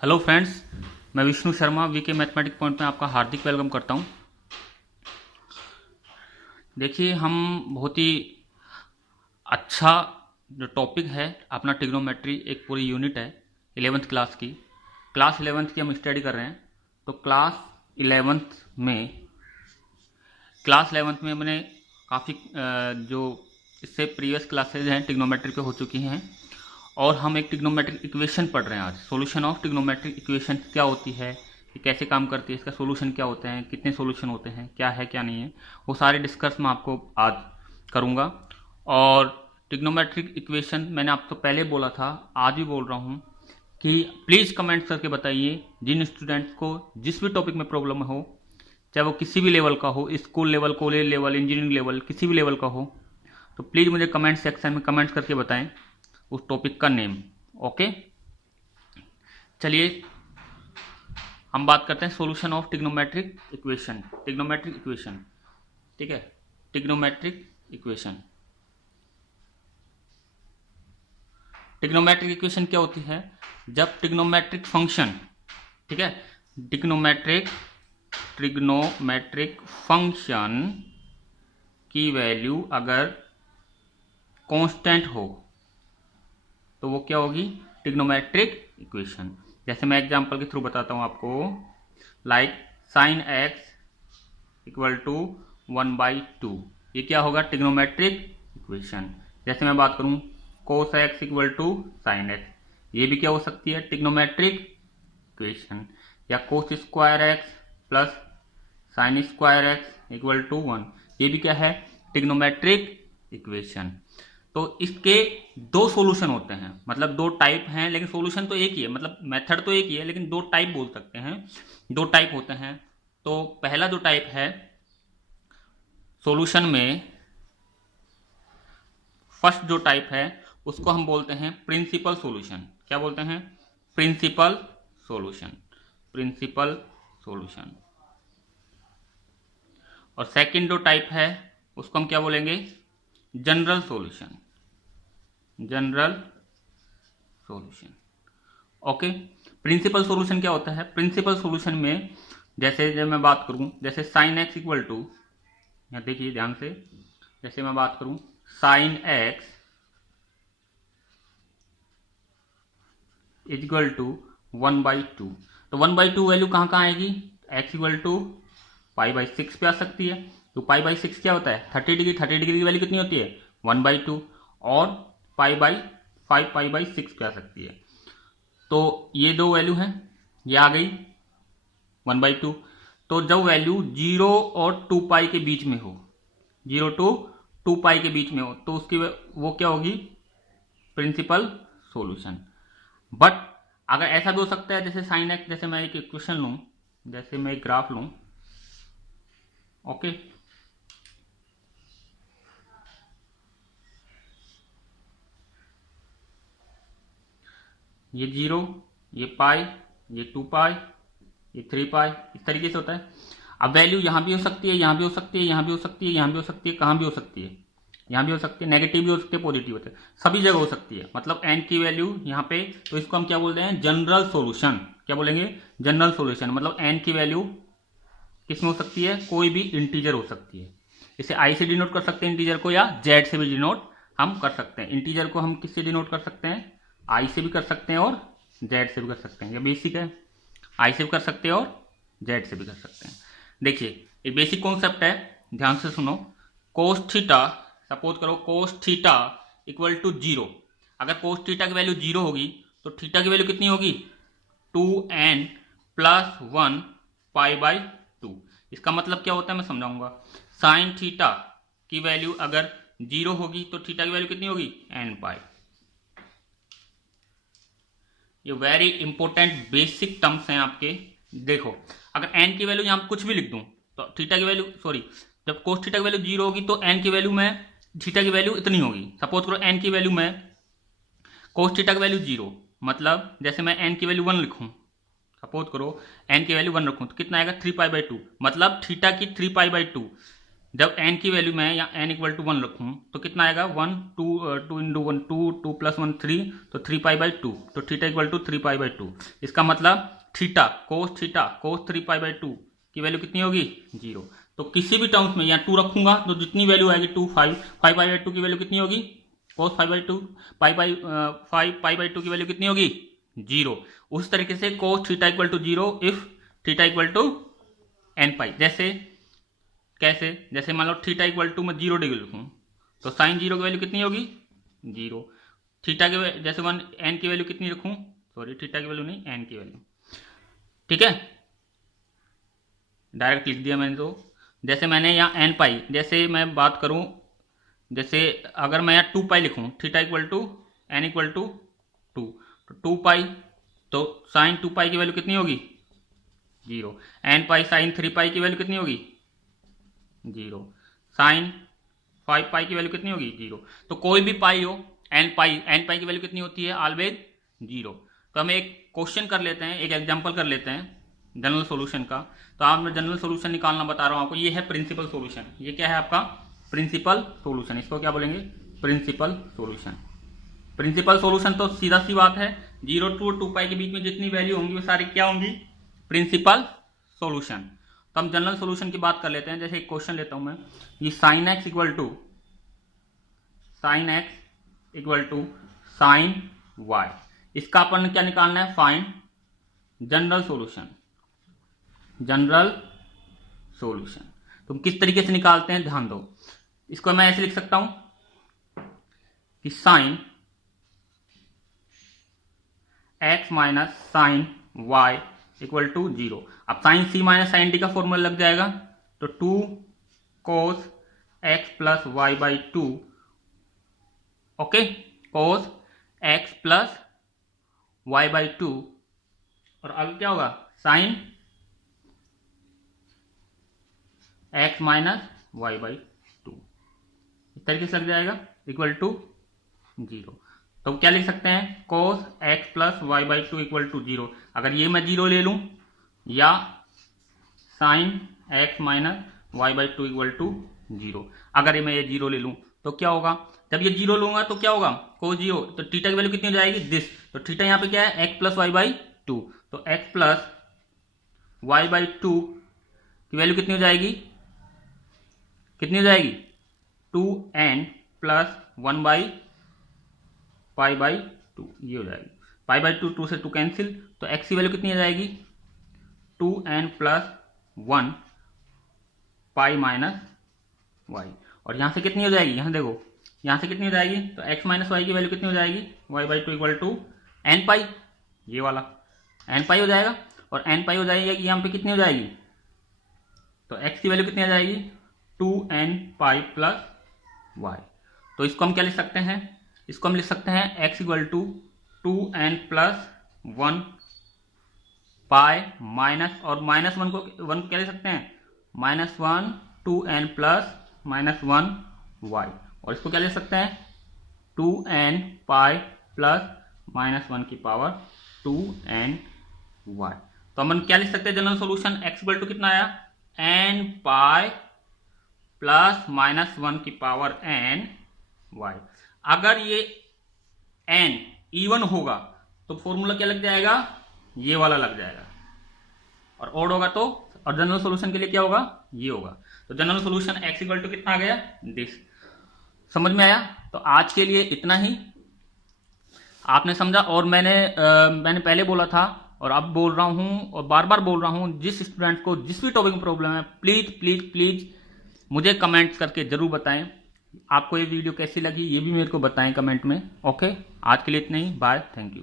Hello friends, मैं Vishnu Sharma VK mathematic point में आपका हार्दिक वेलकम करता हूं। देखिए, हम बहुत ही अच्छा जो टॉपिक है अपना ट्रिग्नोमेट्री, एक पूरी यूनिट है 11th क्लास की। क्लास 11th की हम स्टडी कर रहे हैं। तो क्लास 11th में मैंने काफ़ी जो इससे प्रीवियस क्लासेज हैं ट्रिग्नोमेट्री पे हो चुकी हैं, और हम एक ट्रिग्नोमेट्रिक इक्वेशन पढ़ रहे हैं आज। सॉल्यूशन ऑफ ट्रिग्नोमेट्रिक इक्वेशन क्या होती है, ये कैसे काम करती है, इसका सॉल्यूशन क्या होते हैं, कितने सॉल्यूशन होते हैं, क्या है क्या नहीं है, वो सारे डिस्कस मैं आपको आज करूँगा। और ट्रिग्नोमेट्रिक इक्वेशन मैंने आपको पहले बोला था, आज भी बोल रहा हूँ कि प्लीज़ कमेंट करके बताइए जिन स्टूडेंट्स को जिस भी टॉपिक में प्रॉब्लम हो, चाहे वो किसी भी लेवल का हो, school level, college level, engineering level, किसी भी लेवल का हो, तो प्लीज़ मुझे कमेंट सेक्शन में कमेंट्स करके बताएं उस टॉपिक का नेम। ओके, चलिए हम बात करते हैं solution of trigonometric equation. Trigonometric equation, ठीक है, ट्रिग्नोमेट्रिक इक्वेशन। ट्रिग्नोमेट्रिक इक्वेशन क्या होती है? जब ट्रिग्नोमेट्रिक फंक्शन, ठीक है, ट्रिग्नोमेट्रिक फंक्शन की वैल्यू अगर कांस्टेंट हो तो वो क्या होगी? Trigonometric equation. जैसे मैं एग्जांपल के थ्रू बताता हूं आपको, like sine x equal to 1/2, ये क्या होगा? Trigonometric equation. जैसे मैं बात करूं cos x equal to sine x, ये भी क्या हो सकती है? Trigonometric equation. या cos square x plus sine square x equal to 1, ये भी क्या है? Trigonometric equation. तो इसके दो सॉल्यूशन होते हैं, मतलब दो टाइप हैं, लेकिन सॉल्यूशन तो एक ही है, मतलब मेथड तो एक ही है, लेकिन दो टाइप बोल सकते हैं, दो टाइप होते हैं। तो पहला जो टाइप है सॉल्यूशन में, फर्स्ट जो टाइप है उसको हम बोलते हैं प्रिंसिपल सॉल्यूशन। क्या बोलते हैं? Principal solution, principal solution. और सेकंड जो टाइप है उसको हम क्या बोलेंगे? General solution, general solution. Okay, principal solution क्या होता है? प्रिंसिपल सॉल्यूशन में जैसे जब मैं बात करूं, जैसे साइन एक्स इक्वल टू, यहाँ देखिए ध्यान से, जैसे मैं बात करूं साइन एक्स इक्वल टू 1/2, तो 1/2 वैल्यू कहाँ कहाँ आएगी? एक्स इक्वल टू π/6 पे आ सकती है। तो π/6 क्या होता है? 30 डिग्री। 30 डिग्री की वैल्यू कितनी होती है? 1/2। और π/5 π/6 पे आ सकती है। तो ये दो वैल्यू हैं, ये आ गई 1/2। तो जब वैल्यू 0 और 2π के बीच में हो, 0 to 2π के बीच में हो, तो उसकी वो क्या होगी? Principal solution. बट अगर ऐसा भी हो सकता है, जैसे साइन एक्स, जैसे मैं एक इक्वेशन लूं, जैसे मैं एक ग्राफ लूं, ओके, ये 0, ये पाई, ये 2π, ये 3π, इस तरीके से होता है। अब वैल्यू यहां भी हो सकती है, यहां भी हो सकती है, यहां भी हो सकती है, यहां भी हो सकती है, कहां भी हो सकती है? यहां भी हो सकती है, नेगेटिव भी हो सकती है, पॉजिटिव होते हैं, सभी जगह हो सकती है। मतलब एन की वैल्यू यहाँ पे, तो इसको हम क्या बोलते हैं? General solution. क्या बोलेंगे? General solution. मतलब एन की वैल्यू किस में हो सकती है? कोई भी इंटीजर हो सकती है। इसे आई से डिनोट कर सकते हैं इंटीजर को, या जेड से भी डिनोट हम कर सकते हैं। इंटीजर को हम किससे डिनोट कर सकते हैं? आई से भी कर सकते हैं और जेड से भी कर सकते हैं। ये बेसिक है, आई से भी कर सकते हैं और जेड से भी कर सकते हैं। देखिए, ये बेसिक कॉन्सेप्ट है, ध्यान से सुनो। कोस थीटा, सपोज करो कोस थीटा इक्वल टू 0। अगर कोस थीटा की वैल्यू 0 होगी तो थीटा की वैल्यू कितनी होगी? 2n + 1 π/2। इसका मतलब क्या होता है मैं समझाऊंगा। साइन थीटा की वैल्यू अगर 0 होगी तो थीटा की वैल्यू कितनी होगी? nπ। ये वेरी इंपॉर्टेंट बेसिक टर्म्स हैं आपके। देखो, अगर n की वैल्यू यहां कुछ भी लिख दूं तो थीटा की वैल्यू, सॉरी, जब कोस थीटा की वैल्यू 0 होगी तो n की वैल्यू में थीटा की वैल्यू इतनी होगी। सपोज करो n की वैल्यू में कोस थीटा की वैल्यू 0, मतलब जैसे मैं n की वैल्यू 1 लिखूं, सपोज करो n की वैल्यू 1 रखूं, तो कितना आएगा? 3π/2। मतलब थीटा की 3π/2 जब n की वैल्यू मैं या n इक्वल टू 1 रखूँ तो कितना आएगा 1 2 इंटू 1 2 प्लस 1 3 तो 3π/2 तो थीटा इक्वल टू 3π/2। इसका मतलब थीटा कोस 3π/2 की वैल्यू कितनी होगी 0। तो किसी भी टर्म्स में यहाँ 2 रखूंगा तो जितनी वैल्यू आएगी 2 5π/2 की वैल्यू कितनी होगी कोस 5/2 5π/2 की वैल्यू कितनी होगी 0। उस तरीके से cos theta equal to 0 if theta equal to nπ। कैसे जैसे मान लो थीटा इक्वल टू मैं 0 डिग्री लिखूँ तो साइन 0 की वैल्यू कितनी होगी 0। थीटा के जैसे n की वैल्यू कितनी रखूँ सॉरी थीटा की वैल्यू नहीं n की वैल्यू, ठीक है डायरेक्ट लिख दिया मैंने। तो जैसे मैंने यहाँ nπ जैसे मैं बात करूँ जैसे अगर मैं यहाँ 2π लिखूँ theta equal to n equal to 2 तो 2π तो साइन 2π की वैल्यू कितनी होगी 0। nπ साइन 3π की वैल्यू कितनी होगी 0। साइन 5π की वैल्यू कितनी होगी 0। तो कोई भी पाई हो nπ की वैल्यू कितनी होती है ऑलवेज 0। तो हम एक क्वेश्चन कर लेते हैं, एक एग्जांपल कर लेते हैं जनरल सॉल्यूशन का। तो आज मैं जनरल सॉल्यूशन निकालना बता रहा हूं आपको। ये है प्रिंसिपल सॉल्यूशन। ये क्या है आपका प्रिंसिपल सॉल्यूशन। इसको क्या बोलेंगे प्रिंसिपल सॉल्यूशन। प्रिंसिपल सॉल्यूशन तो सीधा सी बात है 0 to 2π के बीच में जितनी वैल्यू होंगी वो सारी क्या होंगी प्रिंसिपल सॉल्यूशन। तो हम जनरल सॉल्यूशन की बात कर लेते हैं। जैसे एक क्वेश्चन लेता हूं मैं, ये sine x equal to sine y, इसका अपन क्या निकालना है find general solution. General solution तो किस तरीके से निकालते हैं ध्यान दो। इसको मैं ऐसे लिख सकता हूं कि sine x minus sine y equal to 0। अब sine c minus sine d का फॉर्मूला लग जाएगा तो 2 cos x plus y/2 okay cos x plus y/2 और अब क्या होगा साइन x माइनस y/2 इस तरीके से लग जाएगा इक्वल टू 0। तो क्या लिख सकते हैं cos x plus y/2 equal to 0। अगर ये मैं 0 ले लूं या sine x minus y/2 equal to 0, अगर ये मैं ये 0 ले लूं तो क्या होगा जब ये 0 लूंगा तो क्या होगा cos 0 तो थीटा की वैल्यू कितनी हो जाएगी दिस। तो थीटा यहाँ पे क्या है x प्लस y/2 तो x प्लस y/2 की वैल्यू कितनी हो जाएगी 2n प्लस 1/π/2 ये हो जाएगी π/2 2 से 2 कैंसिल तो x की वैल्यू कितनी आ जाएगी 2n plus 1 pi minus y। और यहां से कितनी हो जाएगी यहां देखो यहां से कितनी हो जाएगी तो x माइनस y की वैल्यू कितनी हो जाएगी y/2 इक्वल टू nπ ये वाला nπ हो जाएगा। और nπ हो जाएगी यहां पे कितनी हो जाएगी तो x की वैल्यू कितनी आ जाएगी 2nπ प्लस y। तो इसको हम क्या लिख सकते हैं इसको हम लिख सकते हैं x equal to 2n plus 1 pi minus और माइनस 1 को 1 क्या लिख सकते हैं -1 2n प्लस -1 y। और इसको क्या लिख सकते हैं 2n पाई प्लस -1 की पावर 2n y। तो हम क्या लिख सकते हैं general solution x equal to कितना आया n पाई प्लस -1 की पावर n y। अगर ये n इवन होगा तो फॉर्मूला क्या लग जाएगा ये वाला लग जाएगा और ओड होगा तो और जनरल सॉल्यूशन के लिए क्या होगा ये होगा। तो general solution x equal to कितना आ गया दिस। समझ में आया। तो आज के लिए इतना ही आपने समझा। और मैंने पहले बोला था और अब बोल रहा हूं और बार बार बोल रहा हूं जिस स्टूडेंट को जिस भी टॉपिक में प्रॉब्लम है प्लीज प्लीज प्लीज मुझे कमेंट्स करके जरूर बताएं आपको ये वीडियो कैसी लगी ये भी मेरे को बताएं कमेंट में। ओके आज के लिए इतना ही बाय थैंक यू।